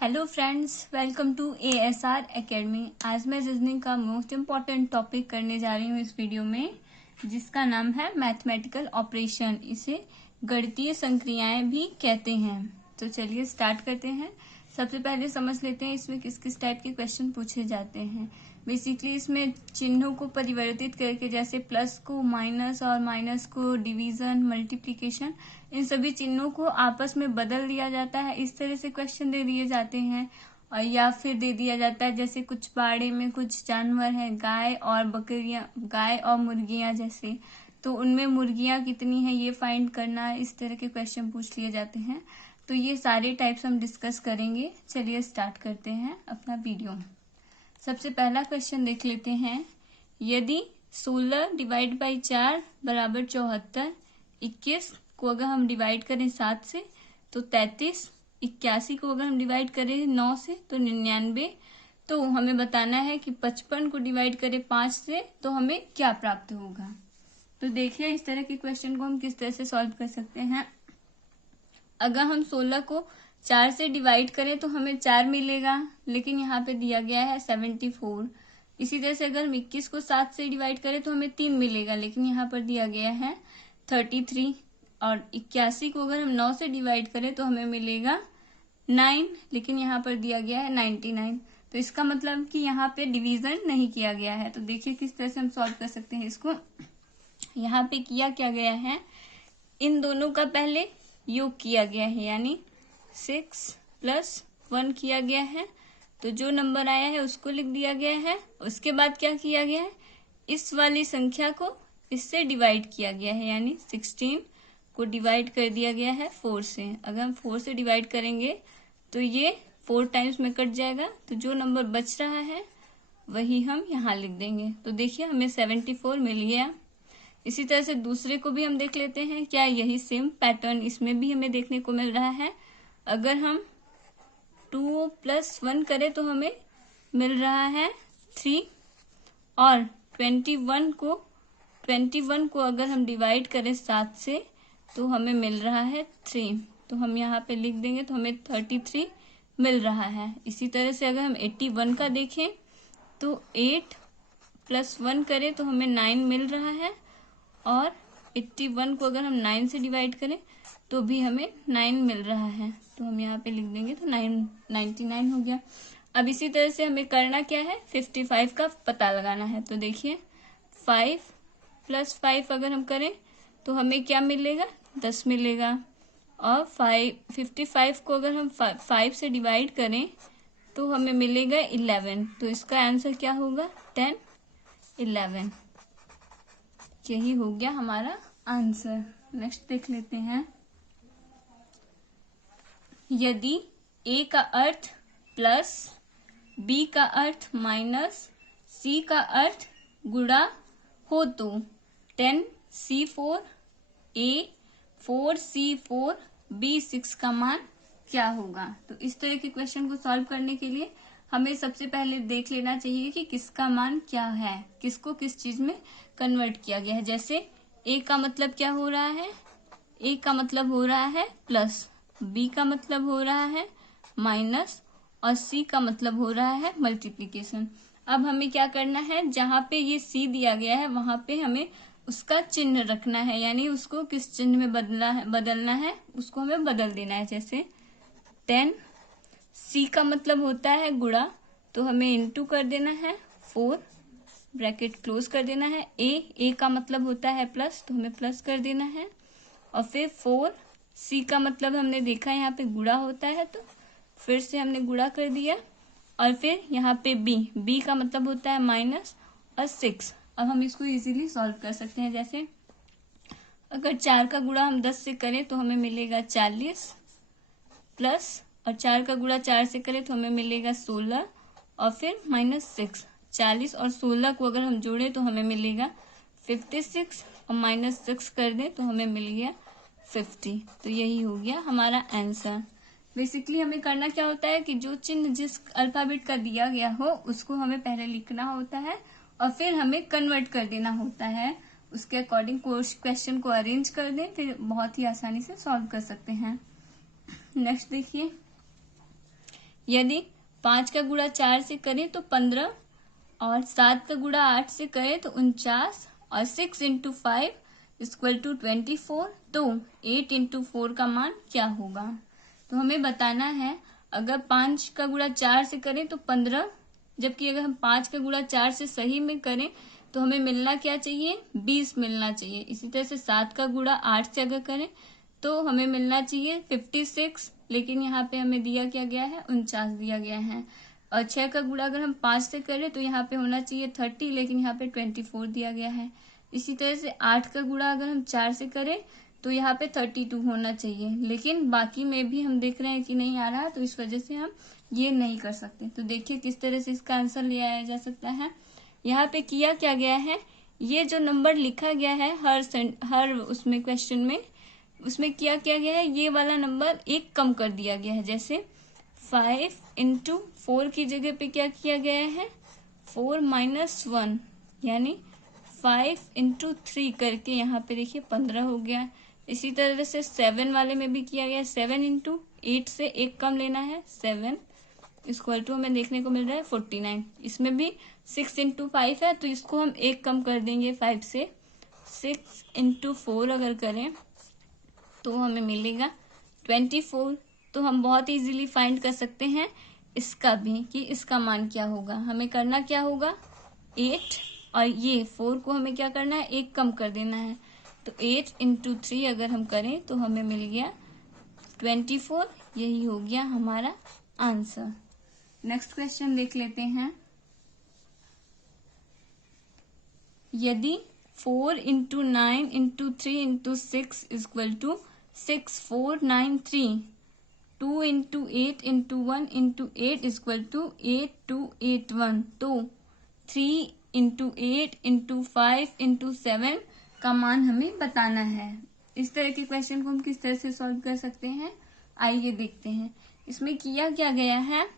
Hello friends, welcome to ASR academy. आज मैं reasoning का मोस्ट इम्पॉर्टेंट टॉपिक करने जा रही हूँ इस वीडियो में, जिसका नाम है मैथमेटिकल ऑपरेशन। इसे गणितीय संक्रियाएं भी कहते हैं। तो चलिए स्टार्ट करते हैं। सबसे पहले समझ लेते हैं इसमें किस किस टाइप के क्वेश्चन पूछे जाते हैं। बेसिकली इसमें चिन्हों को परिवर्तित करके, जैसे प्लस को माइनस और माइनस को डिवीजन, मल्टीप्लिकेशन, इन सभी चिन्हों को आपस में बदल दिया जाता है। इस तरह से क्वेश्चन दे दिए जाते हैं। और या फिर दे दिया जाता है जैसे कुछ बाड़े में कुछ जानवर हैं, गाय और बकरियां, गाय और मुर्गियां जैसे, तो उनमें मुर्गियां कितनी है ये फाइंड करना है। इस तरह के क्वेश्चन पूछ लिए जाते हैं। तो ये सारे टाइप्स हम डिस्कस करेंगे। चलिए स्टार्ट करते हैं अपना वीडियो। सबसे पहला क्वेश्चन देख लेते हैं। यदि 16 डिवाइड बाई 4 बराबर 74, 21 को अगर हम डिवाइड करें 7 से तो 33, 81 को अगर हम डिवाइड करें 9 से तो 99, तो हमें बताना है कि 55 को डिवाइड करें 5 से तो हमें क्या प्राप्त होगा। तो देखिए इस तरह के क्वेश्चन को हम किस तरह से सॉल्व कर सकते हैं। अगर हम 16 को 4 से डिवाइड करें तो हमें 4 मिलेगा, लेकिन यहाँ पे दिया गया है 74। इसी तरह से अगर हम 21 को 7 से डिवाइड करें तो हमें 3 मिलेगा, लेकिन यहाँ पर दिया गया है 33। और 81 को अगर हम 9 से डिवाइड करें तो हमें मिलेगा 9, लेकिन यहाँ पर दिया गया है 99। तो इसका मतलब कि यहाँ पे डिवीजन नहीं किया गया है। तो देखिए किस तरह से हम सॉल्व कर सकते हैं इसको। यहाँ पे किया क्या गया है, इन दोनों का पहले योग किया गया है, यानी 6 + 1 किया गया है। तो जो नंबर आया है उसको लिख दिया गया है। उसके बाद क्या किया गया है, इस वाली संख्या को इससे डिवाइड किया गया है, यानी 16 को डिवाइड कर दिया गया है 4 से। अगर हम 4 से डिवाइड करेंगे तो ये 4 टाइम्स में कट जाएगा, तो जो नंबर बच रहा है वही हम यहाँ लिख देंगे। तो देखिए हमें 74 मिल गया। इसी तरह से दूसरे को भी हम देख लेते हैं। क्या यही सेम पैटर्न इसमें भी हमें देखने को मिल रहा है। अगर हम 2 + 1 करें तो हमें मिल रहा है 3, और 21 को अगर हम डिवाइड करें 7 से तो हमें मिल रहा है 3। तो हम यहाँ पे लिख देंगे तो हमें 33 मिल रहा है। इसी तरह से अगर हम 81 का देखें तो 8 + 1 करें तो हमें 9 मिल रहा है, और 81 को अगर हम 9 से डिवाइड करें तो भी हमें 9 मिल रहा है। तो हम यहाँ पे लिख देंगे तो 99 हो गया। अब इसी तरह से हमें करना क्या है, 55 का पता लगाना है। तो देखिए 5 + 5 अगर हम करें तो हमें क्या मिलेगा, 10 मिलेगा। और 55 को अगर हम 5 से डिवाइड करें तो हमें मिलेगा 11। तो इसका आंसर क्या होगा, 10, 11। यही हो गया हमारा आंसर। नेक्स्ट देख लेते हैं। यदि A का अर्थ प्लस, B का अर्थ माइनस, C का अर्थ गुणा हो तो 10C4 A 4C4 B 6 का मान क्या होगा। तो इस तरह के क्वेश्चन को सॉल्व करने के लिए हमें सबसे पहले देख लेना चाहिए कि किसका मान क्या है, किसको किस चीज में कन्वर्ट किया गया है। जैसे A का मतलब क्या हो रहा है, A का मतलब हो रहा है प्लस, B का मतलब हो रहा है माइनस, और C का मतलब हो रहा है मल्टीप्लिकेशन। अब हमें क्या करना है, जहां पे ये C दिया गया है वहां पे हमें उसका चिन्ह रखना है, यानी उसको किस चिन्ह में बदलना है उसको हमें बदल देना है। जैसे 10, C का मतलब होता है गुणा, तो हमें इंटू कर देना है 4, ब्रैकेट क्लोज कर देना है। A का मतलब होता है प्लस, तो हमें प्लस कर देना है। और फिर 4, C का मतलब हमने देखा यहाँ पे गुणा होता है, तो फिर से हमने गुणा कर दिया। और फिर यहाँ पे B का मतलब होता है माइनस, और 6। अब हम इसको इजीली सॉल्व कर सकते हैं। जैसे अगर 4 का गुणा हम 10 से करें तो हमें मिलेगा 40, प्लस, और 4 का गुणा 4 से करें तो हमें मिलेगा 16, और फिर -6। 40 और 16 को अगर हम जोड़ें तो हमें मिलेगा 56, और -6 कर दें तो हमें मिल गया 50। तो यही हो गया हमारा आंसर। बेसिकली हमें करना क्या होता है कि जो चिन्ह जिस अल्फाबेट का दिया गया हो उसको हमें पहले लिखना होता है, और फिर हमें कन्वर्ट कर देना होता है। उसके अकॉर्डिंग क्वेश्चन को अरेंज कर दें, फिर बहुत ही आसानी से सॉल्व कर सकते हैं। नेक्स्ट देखिए, यदि 5 का गुणा 4 से करें तो 15, और 7 का गुणा 8 से करें तो 49, और 6 इंटू 5 इक्वल टू 24। तो 8 इंटू 4 का मान क्या होगा? तो हमें बताना है, अगर 5 का गुणा 4 से करें तो 15, जबकि अगर हम 5 का गुणा 4 से सही में करें तो हमें मिलना क्या चाहिए? 20 मिलना चाहिए। इसी तरह से 7 का गुणा 8 से अगर करें तो हमें मिलना चाहिए 56, लेकिन यहाँ पे हमें दिया क्या गया है? 49 दिया गया है। और 6 का गुणा अगर हम 5 से करें तो यहाँ पे होना चाहिए 30, लेकिन यहाँ पे 24 दिया गया है। इसी तरह से 8 का गुणा अगर हम 4 से करें तो यहाँ पे 32 होना चाहिए, लेकिन बाकी में भी हम देख रहे हैं कि नहीं आ रहा, तो इस वजह से हम ये नहीं कर सकते। तो देखिए किस तरह से इसका आंसर ले आया जा सकता है। यहाँ पे किया क्या गया है, ये जो नंबर लिखा गया है हर उसमें क्वेश्चन में, उसमें क्या किया गया है, ये वाला नंबर एक कम कर दिया गया है। जैसे 5 इंटू 4 की जगह पे क्या किया गया है? 4 माइनस 1, यानी 5 इंटू 3 करके यहाँ पे देखिए 15 हो गया। इसी तरह से 7 वाले में भी किया गया, 7 इंटू 8 से एक कम लेना है, 7 इक्वल टू हमें देखने को मिल रहा है 49। इसमें भी 6 इंटू 5 है, तो इसको हम एक कम कर देंगे 5 से। 6 इंटू 4 अगर करें तो हमें मिलेगा 24। तो हम बहुत इजीली फाइंड कर सकते हैं इसका भी, कि इसका मान क्या होगा। हमें करना क्या होगा, 8 और ये 4 को हमें क्या करना है, एक कम कर देना है। तो 8 इंटू 3 अगर हम करें तो हमें मिल गया 24। यही हो गया हमारा आंसर। नेक्स्ट क्वेश्चन देख लेते हैं। यदि 4 into 9 into 3 into 6 equal to 6493, 2 into 8 into 1 into 8 equal to 8281, तो 3 इंटू 8 इंटू 5 इंटू 7 का मान हमें बताना है। इस तरह के क्वेश्चन को हम किस तरह से सॉल्व कर सकते हैं, आइए देखते हैं। इसमें किया क्या गया है,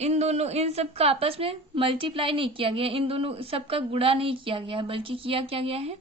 इन सब का आपस में मल्टीप्लाई नहीं किया गया, इन दोनों सबका गुणा नहीं किया गया, बल्कि किया क्या गया है,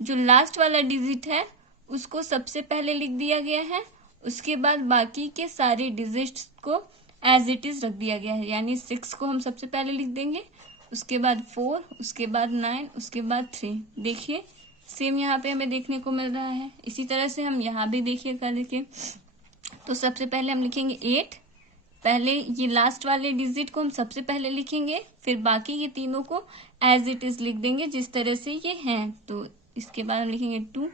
जो लास्ट वाला डिजिट है उसको सबसे पहले लिख दिया गया है, उसके बाद बाकी के सारे डिजिट्स को एज इट इज रख दिया गया है। यानी 6 को हम सबसे पहले लिख देंगे, उसके बाद 4, उसके बाद 9, उसके बाद 3। देखिए सेम यहाँ पे हमें देखने को मिल रहा है। इसी तरह से हम यहाँ भी देखिए करके, तो सबसे पहले हम लिखेंगे 8, पहले ये लास्ट वाले डिजिट को हम सबसे पहले लिखेंगे, फिर बाकी ये तीनों को एज इट इज लिख देंगे जिस तरह से ये हैं। तो इसके बाद हम लिखेंगे 2,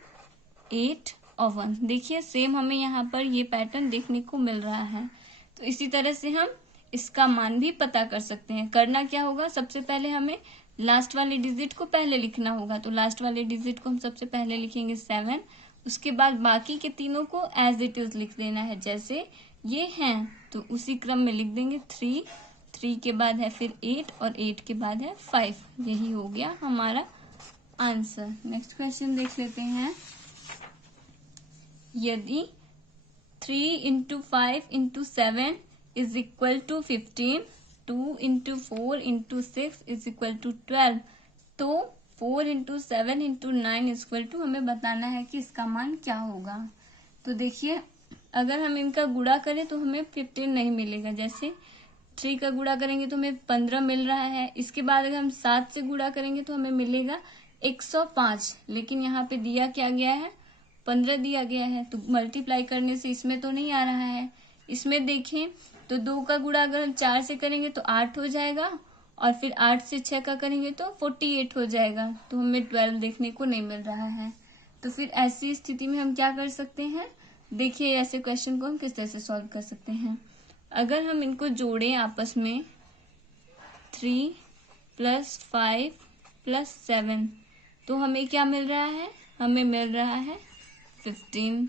8 और 1। देखिए सेम हमें यहाँ पर ये पैटर्न देखने को मिल रहा है। तो इसी तरह से हम इसका मान भी पता कर सकते हैं। करना क्या होगा, सबसे पहले हमें लास्ट वाले डिजिट को पहले लिखना होगा। तो लास्ट वाले डिजिट को हम सबसे पहले लिखेंगे 7, उसके बाद बाकी के तीनों को एज इट इज लिख देना है जैसे ये हैं, तो उसी क्रम में लिख देंगे। 3 के बाद है फिर 8 और 8 के बाद है 5। यही हो गया हमारा आंसर। नेक्स्ट क्वेश्चन देख लेते हैं। यदि 3 into 5 into 7 is equal to 15, 2 into 4 into 6 is equal to 12, तो 4 into 7 into 9 is equal to हमें बताना है कि इसका मान क्या होगा। तो देखिए अगर हम इनका गुणा करें तो हमें 15 नहीं मिलेगा। जैसे 3 का गुणा करेंगे तो हमें 15 मिल रहा है। इसके बाद अगर हम 7 से गुणा करेंगे तो हमें मिलेगा 105, लेकिन यहाँ पे दिया क्या गया है, 15 दिया गया है। तो मल्टीप्लाई करने से इसमें तो नहीं आ रहा है। इसमें देखें तो 2 का गुणा अगर हम 4 से करेंगे तो 8 हो जाएगा, और फिर 8 से 6 का करेंगे तो 48 हो जाएगा। तो हमें 12 देखने को नहीं मिल रहा है। तो फिर ऐसी स्थिति में हम क्या कर सकते हैं, देखिए ऐसे क्वेश्चन को हम किस तरह से सॉल्व कर सकते हैं। अगर हम इनको जोड़ें आपस में, 3 + 5 + 7, तो हमें क्या मिल रहा है, हमें मिल रहा है 15।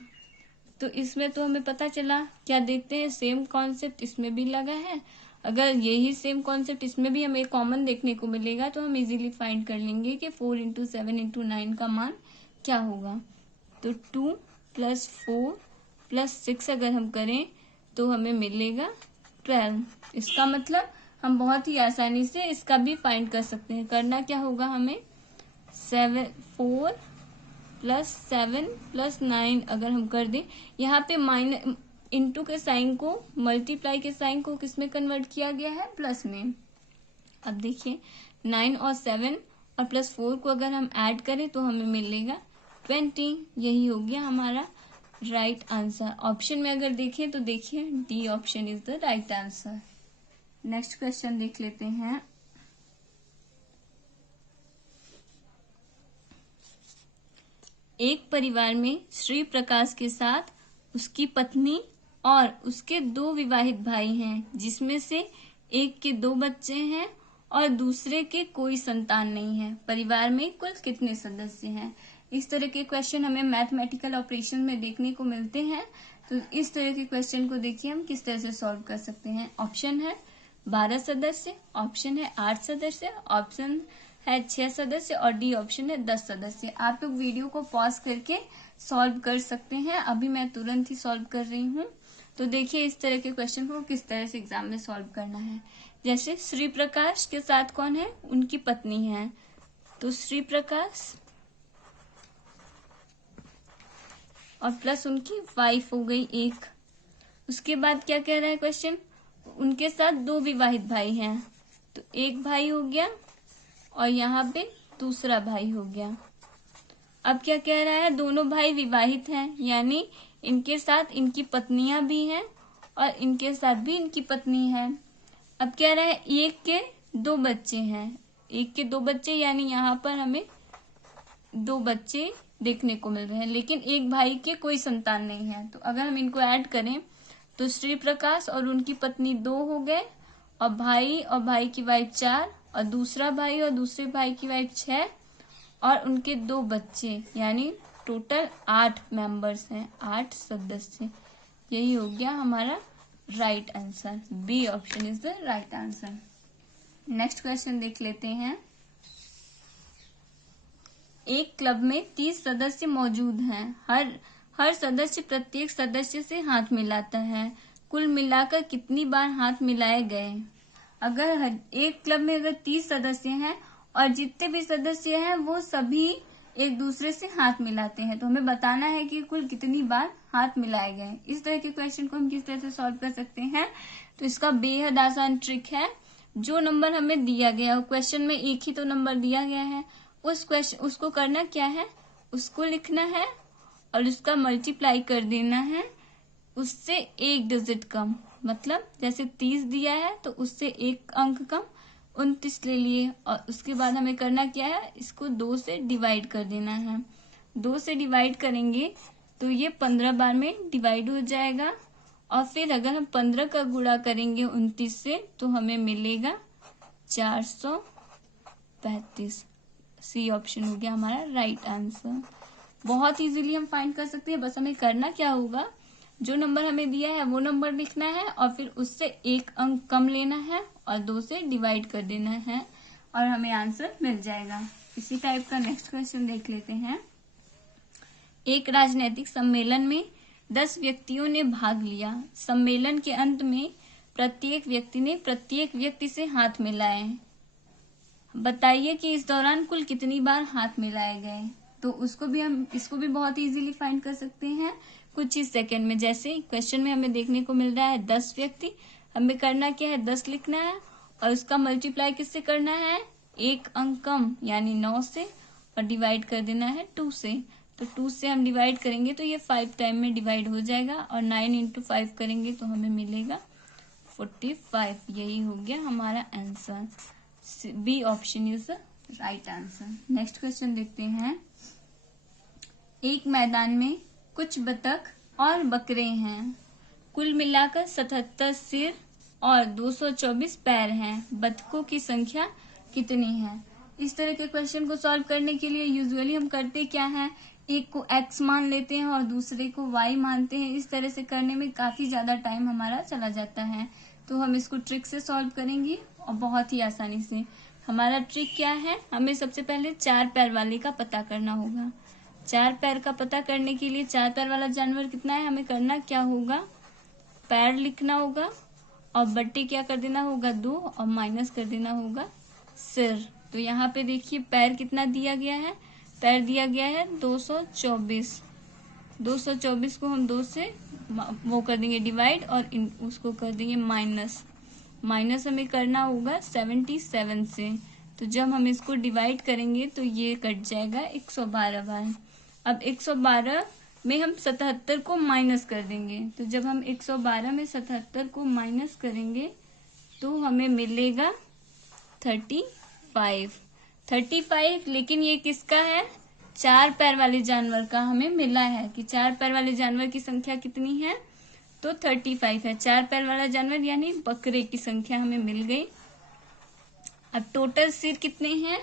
तो इसमें तो हमें पता चला, क्या देखते हैं सेम कॉन्सेप्ट इसमें भी लगा है। अगर यही सेम कॉन्सेप्ट इसमें भी हमें कॉमन देखने को मिलेगा तो हम इजीली फाइंड कर लेंगे कि 4 इंटू 7 इंटू 9 का मान क्या होगा। तो 2 + 4 + 6 अगर हम करें तो हमें मिलेगा 12। इसका मतलब हम बहुत ही आसानी से इसका भी फाइंड कर सकते हैं। करना क्या होगा, हमें 4 + 7 + 9 अगर हम कर दें, यहाँ पे इनटू के साइन को, मल्टीप्लाई के साइन को किसमें कन्वर्ट किया गया है, प्लस में। अब देखिए 9 और 7 और प्लस 4 को अगर हम ऐड करें तो हमें मिलेगा 20। यही हो गया हमारा राइट आंसर। ऑप्शन में अगर देखें तो देखिए D option is the right answer. Next question देख लेते हैं। एक परिवार में श्री प्रकाश के साथ उसकी पत्नी और उसके 2 विवाहित भाई हैं, जिसमें से एक के 2 बच्चे हैं और दूसरे के कोई संतान नहीं है। परिवार में कुल कितने सदस्य हैं? इस तरह के क्वेश्चन हमें मैथमेटिकल ऑपरेशन में देखने को मिलते हैं। तो इस तरह के क्वेश्चन को देखिए हम किस तरह से सॉल्व कर सकते हैं। ऑप्शन है 12 सदस्य, ऑप्शन है 8 सदस्य, ऑप्शन है 6 सदस्य और डी ऑप्शन है 10 सदस्य। आप लोग वीडियो को पॉज करके सॉल्व कर सकते हैं। अभी मैं तुरंत ही सॉल्व कर रही हूँ। तो देखिए इस तरह के क्वेश्चन को किस तरह से एग्जाम में सॉल्व करना है। जैसे श्री प्रकाश के साथ कौन है, उनकी पत्नी है, तो श्री प्रकाश और प्लस उनकी वाइफ हो गई एक। उसके बाद क्या कह रहा है क्वेश्चन, उनके साथ 2 विवाहित भाई हैं, तो एक भाई हो गया और यहाँ पे दूसरा भाई हो गया। अब क्या कह रहा है, दोनों भाई विवाहित हैं, यानी इनके साथ इनकी पत्नियां भी हैं और इनके साथ भी इनकी पत्नी है। अब कह रहा है एक के 2 बच्चे हैं, एक के 2 बच्चे यानी यहाँ पर हमें 2 बच्चे देखने को मिल रहे हैं, लेकिन एक भाई के कोई संतान नहीं है। तो अगर हम इनको ऐड करें तो श्री प्रकाश और उनकी पत्नी 2 हो गए और भाई की वाइफ 4 और दूसरा भाई और दूसरे भाई की वाइफ 6 और उनके 2 बच्चे, यानी टोटल 8 मेंबर्स हैं, 8 सदस्य। यही हो गया हमारा right answer. B option is the right answer. Next question देख लेते हैं। एक क्लब में 30 सदस्य मौजूद हैं। हर सदस्य प्रत्येक सदस्य से हाथ मिलाता है। कुल मिलाकर कितनी बार हाथ मिलाए गए? अगर एक क्लब में अगर 30 सदस्य हैं और जितने भी सदस्य हैं वो सभी एक दूसरे से हाथ मिलाते हैं, तो हमें बताना है कि कुल कितनी बार हाथ मिलाए गए। इस तरह के क्वेश्चन को हम किस तरह से सॉल्व कर सकते हैं? तो इसका बेहद आसान ट्रिक है। जो नंबर हमें दिया गया, क्वेश्चन में एक ही तो नंबर दिया गया है, उसको करना क्या है, उसको लिखना है और उसका मल्टीप्लाई कर देना है उससे 1 डिजिट कम। मतलब जैसे 30 दिया है तो उससे 1 अंक कम 29 ले लिए और उसके बाद हमें करना क्या है, इसको 2 से डिवाइड कर देना है। 2 से डिवाइड करेंगे तो ये 15 बार में डिवाइड हो जाएगा और फिर अगर हम 15 का गुणा करेंगे 29 से तो हमें मिलेगा 435। सी ऑप्शन हो गया हमारा राइट आंसर। बहुत इजीली हम फाइंड कर सकते हैं। बस हमें करना क्या होगा, जो नंबर हमें दिया है वो नंबर लिखना है और फिर उससे 1 अंक कम लेना है और 2 से डिवाइड कर देना है और हमें आंसर मिल जाएगा। इसी टाइप का नेक्स्ट क्वेश्चन देख लेते हैं। एक राजनीतिक सम्मेलन में 10 व्यक्तियों ने भाग लिया। सम्मेलन के अंत में प्रत्येक व्यक्ति ने प्रत्येक व्यक्ति से हाथ मिलाए। बताइए कि इस दौरान कुल कितनी बार हाथ मिलाए गए। तो इसको भी बहुत इजीली फाइंड कर सकते हैं कुछ ही सेकंड में। जैसे क्वेश्चन में हमें देखने को मिल रहा है 10 व्यक्ति, हमें करना क्या है, 10 लिखना है और उसका मल्टीप्लाई किससे करना है, 1 अंक कम यानी 9 से और डिवाइड कर देना है 2 से। तो 2 से हम डिवाइड करेंगे तो ये 5 टाइम में डिवाइड हो जाएगा और 9 इंटू 5 करेंगे तो हमें मिलेगा 45। यही हो गया हमारा answer. B option is the right answer. Next question देखते हैं। एक मैदान में कुछ बतख और बकरे हैं। कुल मिलाकर 77 सिर और 224 पैर हैं। बतखों की संख्या कितनी है? इस तरह के क्वेश्चन को सॉल्व करने के लिए यूजुअली हम करते क्या हैं, एक को x मान लेते हैं और दूसरे को y मानते हैं। इस तरह से करने में काफी ज्यादा टाइम हमारा चला जाता है। तो हम इसको ट्रिक से सॉल्व करेंगे और बहुत ही आसानी से। हमारा ट्रिक क्या है, हमें सबसे पहले 4 पैर वाले का पता करना होगा। 4 पैर का पता करने के लिए 4 पैर वाला जानवर कितना है, हमें करना क्या होगा, पैर लिखना होगा और बट्टे क्या कर देना होगा 2 और माइनस कर देना होगा सिर। तो यहाँ पे देखिए पैर कितना दिया गया है, पैर दिया गया है 224 224 को हम 2 से वो कर देंगे डिवाइड और उसको कर देंगे माइनस। माइनस हमें करना होगा 77 से, तो जब हम इसको डिवाइड करेंगे तो ये कट जाएगा 112 बार। अब 112 में हम 77 को माइनस कर देंगे, तो जब हम 112 में 77 को माइनस करेंगे तो हमें मिलेगा 35। लेकिन ये किसका है? 4 पैर वाले जानवर का हमें मिला है कि 4 पैर वाले जानवर की संख्या कितनी है, तो 35 है। 4 पैर वाला जानवर यानी बकरे की संख्या हमें मिल गई। अब टोटल सिर कितने हैं?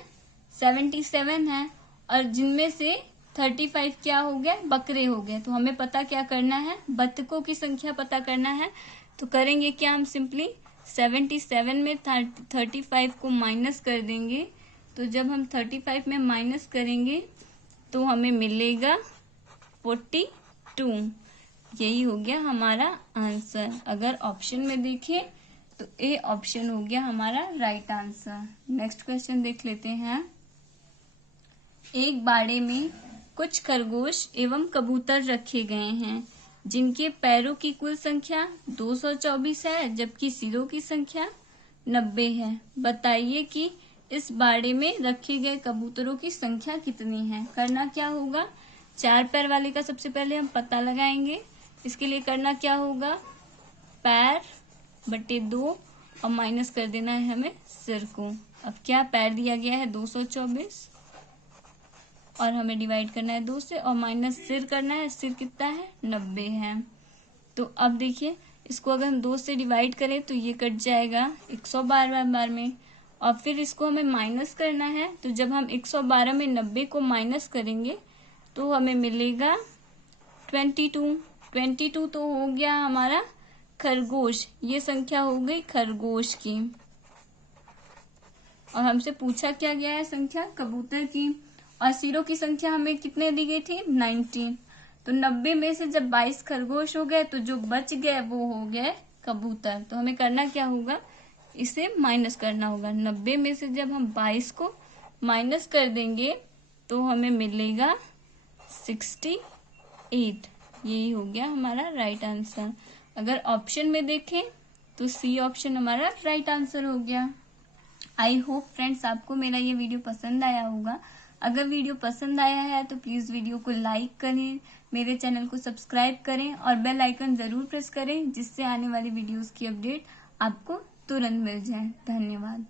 77 है, और जिनमें से 35 क्या हो गया? बकरे हो गए। तो हमें पता क्या करना है? बतखों की संख्या पता करना है। तो करेंगे क्या? हम सिंपली 77 में 35 को माइनस कर देंगे। तो जब हम 35 में माइनस करेंगे तो हमें मिलेगा 42। यही हो गया हमारा आंसर। अगर ऑप्शन में देखें तो ए ऑप्शन हो गया हमारा राइट आंसर। नेक्स्ट क्वेश्चन देख लेते हैं। एक बाड़े में कुछ खरगोश एवं कबूतर रखे गए हैं, जिनके पैरों की कुल संख्या 224 है, जबकि सिरों की संख्या 90 है। बताइए कि इस बाड़े में रखे गए कबूतरों की संख्या कितनी है। करना क्या होगा? 4 पैर वाले का सबसे पहले हम पता लगाएंगे। इसके लिए करना क्या होगा? पैर बटे 2 और माइनस कर देना है हमें सिर को। अब क्या पैर दिया गया है? 224, और हमें डिवाइड करना है 2 से, और माइनस सिर करना है। सिर कितना है? 90 है। तो अब देखिए, इसको अगर हम 2 से डिवाइड करें तो ये कट जाएगा 112 बार में, और फिर इसको हमें माइनस करना है। तो जब हम 112 में 90 को माइनस करेंगे तो हमें मिलेगा 22 तो हो गया हमारा खरगोश। ये संख्या हो गई खरगोश की, और हमसे पूछा क्या गया है? संख्या कबूतर की। और सिरों की संख्या हमें कितने दी गई थी? 19। तो 90 में से जब 22 खरगोश हो गए तो जो बच गए वो हो गए कबूतर। तो हमें करना क्या होगा? इसे माइनस करना होगा। 90 में से जब हम 22 को माइनस कर देंगे तो हमें मिलेगा 68। यही हो गया हमारा राइट आंसर। अगर ऑप्शन में देखें तो सी ऑप्शन हमारा राइट आंसर हो गया। आई होप फ्रेंड्स आपको मेरा ये वीडियो पसंद आया होगा। अगर वीडियो पसंद आया है तो प्लीज वीडियो को लाइक करें, मेरे चैनल को सब्सक्राइब करें और बेल आइकन जरूर प्रेस करें, जिससे आने वाली वीडियोस की अपडेट आपको तुरंत मिल जाए। धन्यवाद।